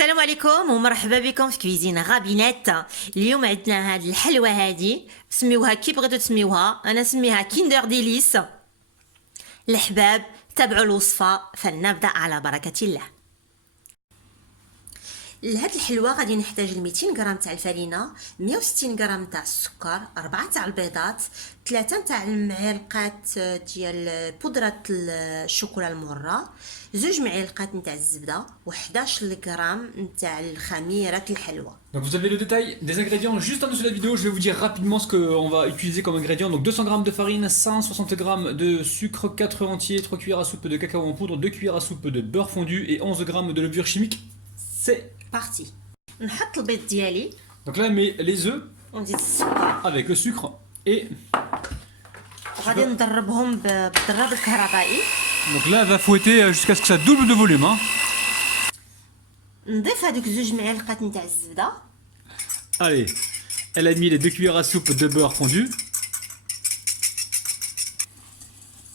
السلام عليكم ومرحبا بكم في كويزين غابينات. اليوم عندنا هاد الحلوى هادي سميوها كي بغيتو تسميوها، انا نسميها كيندر ديليس. الحباب تابعوا الوصفه فلنبدا على بركه الله. لهاد الحلوى غادي نحتاج 200 غرام تاع الفرينه، 160 غرام تاع السكر، 4 تاع البيضات، 3 تاع المعالقات ديال بودره الشوكولا المره، 2 معالقات نتاع الزبده، و11 غرام نتاع الخميره الحلوى. Donc vous avez le détail des ingrédients juste en dessous de la vidéo. Je vais vous dire rapidement ce qu'on va utiliser comme ingrédients. Donc 200 g de farine, 160 g de sucre, 4 œufs entiers, 3 cuillères à soupe de cacao en poudre, 2 cuillères à soupe de beurre fondu et 11 g de levure chimique. C'est بارتي. نحط البيض ديالي. Donc là, mais les œufs ونزيد السكر. avec le sucre et غادي نضربهم بالضراب الكهربائي. donc là, elle va fouetter jusqu'à ce que ça double de volume. Hein. نضيف هذوك 2 معالقات نتاع الزبده. Allez, elle a mis les 2 cuillères à soupe de beurre fondu.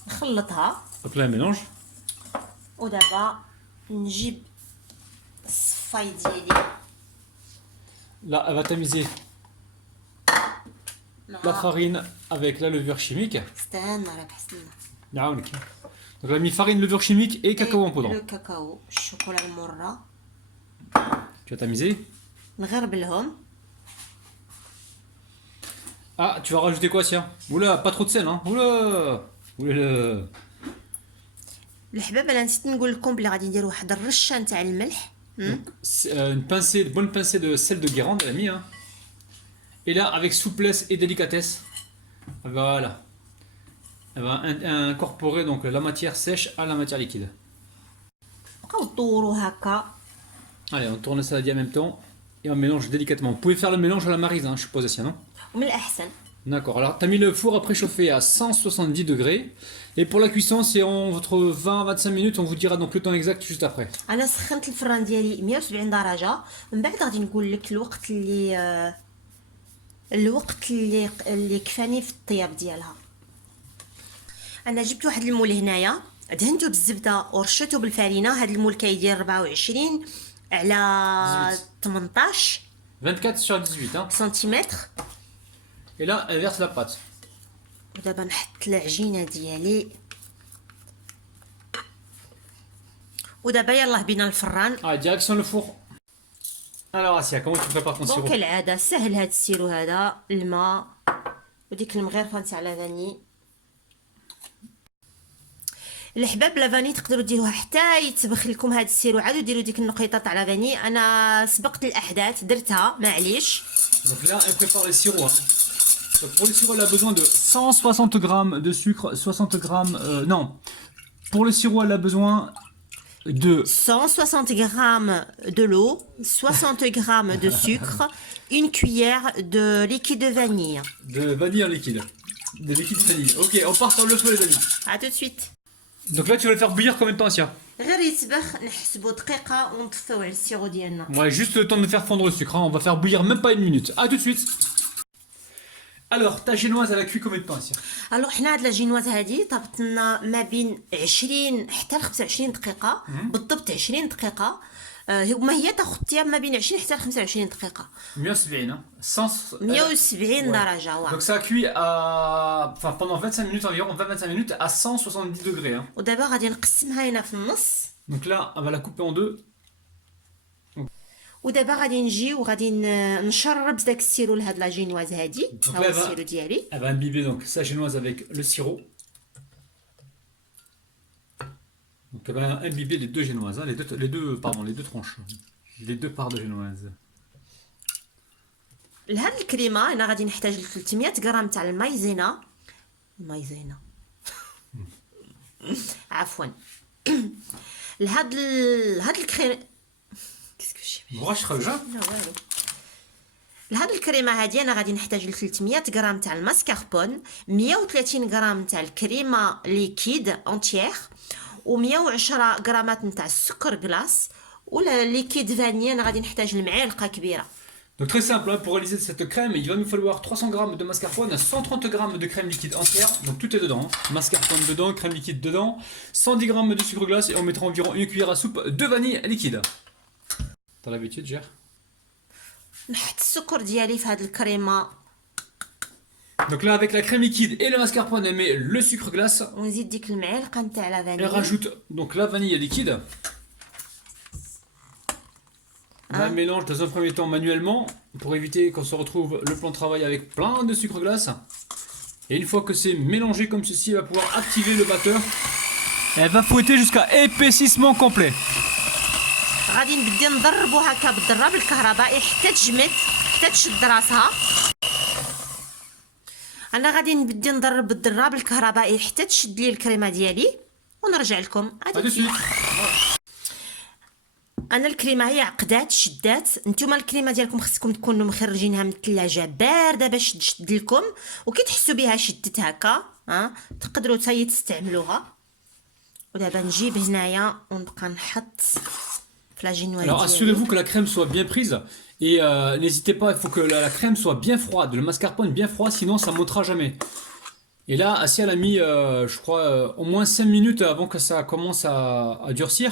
نخلطها. Donc là, elle mélange. ودابا نجيب الصفاي ديالي. Là, elle va tamiser la farine avec la levure chimique. استنى راه بحسنا. نعاونك. Donc elle a mis farine, levure chimique et cacao en poudre. لو كاكاو الشوكولا المره. Tu vas tamiser. نغربلهم. Ah, tu vas rajouter quoi, tiens? Oula, pas trop de sel, hein? Oula! Oula! الحباب انا نسيت نقول لكم بلي غادي ندير واحد الرشه نتاع الملح. Une bonne pincée de sel de Guérande, elle a mis, hein? Et là, avec souplesse et délicatesse, voilà. Elle va incorporer donc la matière sèche à la matière liquide. بقاو طوروا هكا. Allez, on tourne ça en même temps et on mélange délicatement. Vous pouvez faire le mélange à la maryse, hein, je suppose, Assia, non? ومن الاحسن. D'accord, alors tu as mis le four à préchauffer à 170 degrés. Et pour la cuisson, c'est entre 20 à 25 minutes, on vous dira donc le temps exact juste après. انا سخنت الفران ديالي 170 درجه، من بعد غادي نقول لك الوقت اللي كفاني في الطياب ديالها. انا جبت واحد المول هنايا، دهنته بالزبده ورشته بالفرينه. هذا المول كيدير 24 على 18 24 sur 18, hein. سنتيمتر. Et là, elle verse la pâte. ودابا نحط العجينه ديالي. ودابا يلاه بينا الفران. Ah, direction le four. Alors, Assia, comment tu prépares ton بون sirop? كالعاده سهل هاد السيرو هذا، الماء وديك المغرفه نتاع لافاني. الحباب لافاني تقدروا ديروها حتى يتبخ لكم هاد السيرو، عادوا ديروا ديك النقيطه تاع لافاني. انا سبقت الاحداث درتها معليش. Donc là, elle prépare les sirops, hein. Donc pour le sirop, elle a besoin de 160 g de sucre, 60 g... non. Pour le sirop, elle a besoin de 160 grammes de l'eau, 60 grammes de sucre, une cuillère de liquide de vanille. vanille en liquide. De liquide vanille. Ok, on part sur le feu, les amis. À tout de suite. Donc là, tu vas le faire bouillir combien de temps, Assia? غير يسبخ نحسبوا دقيقه ونطفيو على السيرو ديالنا. Ouais, juste le temps de faire fondre le sucre, hein. On va faire bouillir même pas une minute. A tout de suite. Alors, ta génoise, elle a cuit combien de temps, Assia? الوغ حنا هاد لاجينواز هادي طابت لنا ما بين 20 حتى ل 25 دقيقه، بالضبط 20 دقيقه. هما هي تاخذ طياب ما بين 20 حتى ل 25 دقيقه. 170, hein. 170 درجه. Donc ça a cuit à... enfin, pendant 25 minutes environ, 20-25 minutes à 170 degrés, hein. ودابا غادي نقسمها هنا في النص. Donc là, on va la couper en deux. ودابا غادي نجي وغادي نشرب داك السيرو لهاد لاجينواز هادي. ها هو السيرو ديالي. Elle va imbiber donc sa génoise avec le sirop. Donc elle va imbiber les deux génoises, hein, les deux tranches, les deux parts de génoise. لهاد الكريمه انا غادي نحتاج 300 غرام تاع المايزينا. عفوا. لهاد الكريمه لهاد الكريمه هادي انا غادي نحتاج 300 غرام تاع الماسكاربون، 130 غرام تاع الكريمه ليكيد اونتيير، و110 غرامات نتاع السكر كلاص، ولا ليكيد فاني انا غادي نحتاج المعالقه كبيره. Donc très simple, hein, pour réaliser cette crème, il va nous falloir 300 g de mascarpone, 130 g de crème liquide entière, donc tout est dedans, hein. Mascarpone dedans, crème liquide dedans, 110 g de sucre glace et on mettra environ une cuillère à soupe de vanille liquide. T'as l'habitude, Gère? نحط السكر ديالي في هاد الكريمه Donc là, avec la crème liquide et le mascarpone, elle met le sucre glace. ونزيد ديك المعلقه نتاع لا Elle فانيليا. rajoute donc la vanille liquide. Là, elle mélange dans un premier temps manuellement pour éviter qu'on se retrouve le plan de travail avec plein de sucre glace. Et une fois que c'est mélangé comme ceci, elle va pouvoir activer le batteur. Et elle va fouetter jusqu'à épaississement complet. غادي نبدي نضربو هكا بالضراب الكهربائي حتى تجمد حتى تشد راسها. انا غادي نبدي نضرب بالضراب الكهربائي حتى تشد لي الكريمه ديالي ونرجع لكم. A de suite. انا الكريمه هي عقدات شدات. نتوما الكريمه ديالكم خصكم تكونوا مخرجينها من الثلاجه بارده باش تشد لكم، وكي تحسوا بها شدت هكا تقدروا حتى تستعملوها. ودابا نجيب هنايا ونبقى نحط في لا جينوا Alors assurez-vous que la crème soit bien prise et n'hésitez pas, il faut que la crème soit bien froide, le mascarpone bien froid, sinon ça montera jamais. Et là, Assia elle a mis, je crois, au moins 5 minutes avant que ça commence à durcir.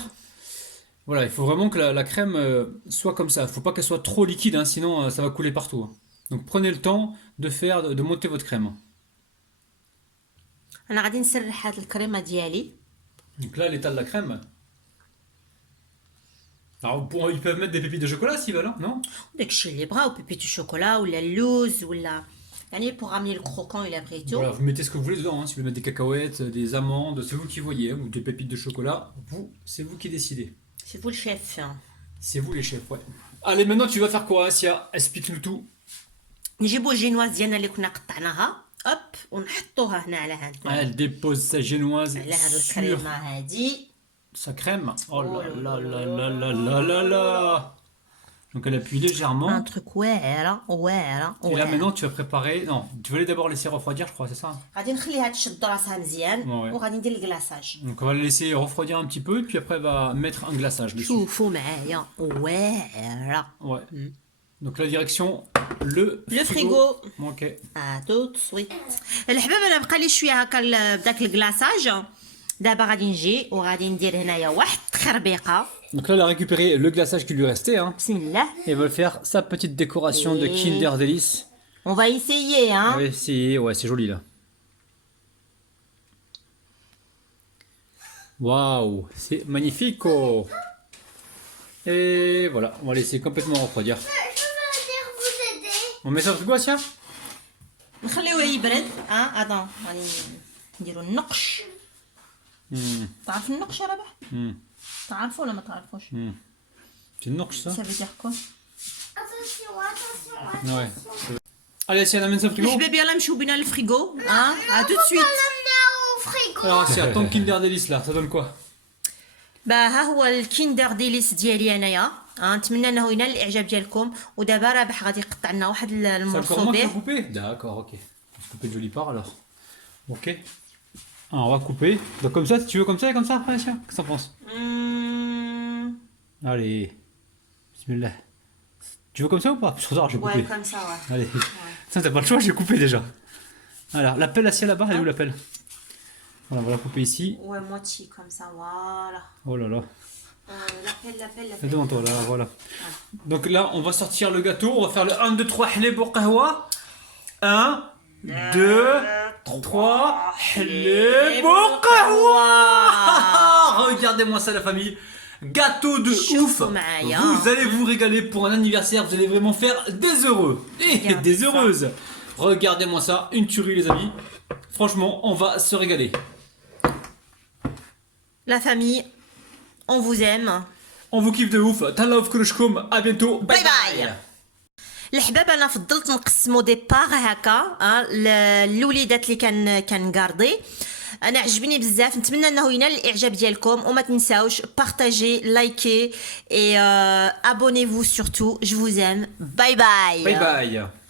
Voilà, il faut vraiment que la crème soit comme ça. Il ne faut pas qu'elle soit trop liquide, hein, sinon ça va couler partout. Hein. Donc prenez le temps de monter votre crème. انا غادي نسرح هاد الكريمه ديالي. Donc là, l'état de la crème. Alors, ils peuvent mettre des pépites de chocolat s'ils veulent, hein, non? داكشي اللي بغاو، بيبي دو شوكولا ولا اللوز ولا يعني pour ramener le croquant il a pris Voilà, vous mettez ce que vous voulez dedans. Hein. Si vous voulez mettre des cacahuètes, des amandes, c'est vous qui voyez, hein, ou des pépites de chocolat, c'est vous qui décidez. c'est vous le chef. C'est vous les chefs, ouais. Allez, maintenant tu vas faire quoi, Assia? Explique-nous tout. نجيبو الجينواز ديالنا اللي كنا قطعناها اب ونحطوها هنا على هاد Elle dépose sa génoise على هاد sur الكريمه هادي. sa crème. Oh là là là là là là là là. Donc elle appuie légèrement. ان تروك واعره واعره Et là maintenant tu vas préparer. Non, tu voulais d'abord laisser refroidir, je crois, c'est ça? غادي نخليها تشد راسها مزيان Ouais. وغادي ندير الكلاصاج. Donc on va la laisser refroidir un petit peu, puis après elle va mettre un glaçage dessus. شوفوا معايا واعره. Ouais. Donc la direction, le frigo. Ok. tout de suite. الحباب انا بقى لي شويه هكا بداك الكلاصاج. دابا غادي نجي وغادي ندير هنايا واحد التخربيقه. Donc là elle a récupéré le glaçage qui lui restait, hein. بسم الله. Et elle va faire sa petite décoration de Kinder Delice. On va essayer hein. Ouais, c'est joli là. Waouh, c'est magnifique. Oh. Et voilà, on va laisser complètement refroidir. Je veux venir vous aider. On met ça au frigo, Assia? نخليوه يبرد. اضون غادي نديرو النقش. تعرف النقش يا ربح؟ تعرفوا ولا ما تعرفوش؟ C'est une orge ça? Ça veut dire quoi? Attention, attention, Ouais. attention. Allez, Assia, on amène ça au frigo. الحباب يلا نمشيو بينا للفريغو. à tout de On suite. l'amener au frigo. Alors Assia, ton Kinder Delice là, ça donne quoi? ها هو الكيندر ديليس ديالي انايا. نتمنى انه ينال الاعجاب ديالكم. ودابا رابح غادي يقطع لنا واحد C'est encore المرصو moi qui vais به. couper? D'accord, ok. On va se couper de jolie part alors. Ok. Alors, on va couper. Donc comme ça, si tu veux comme ça et comme ça après, Assia? Qu'est-ce que t'en penses? Allez. Bismillah. Tu veux comme ça ou pas? Je regarde, je vais couper. Ouais, comme ça, ouais. Allez. Ça, t'as pas le choix, j'ai coupé déjà. Alors, la pelle Assia là-bas, elle est où la pelle? Voilà, on va la couper ici. Ouais, moitié comme ça, voilà. Oh là là. La pelle. C'est devant toi, là, voilà. Donc là, on va sortir le gâteau. On va faire le 1, 2, 3, حليب وقهوة. 1, 2, 3, حليب وقهوة. Regardez-moi ça, la famille. Gâteau de ouf. معايا. Vous allez vous régaler pour un anniversaire. Vous allez vraiment faire des heureux et Regarde des ça. heureuses. Regardez-moi ça, une tuerie, les amis. Franchement, on va se régaler. La famille, on vous aime. On vous kiffe de ouf. Tallah في كلشكم. À bientôt. Bye باي باي. الحباب انا فضلت نقسمو دي باغ هكا الوليدات اللي كان كاردي. انا عجبني بزاف. نتمنى انه ينال الاعجاب ديالكم وما تنساوش بارطاجي لايكي et abonnez-vous surtout. Je vous aime. Bye bye. Bye bye.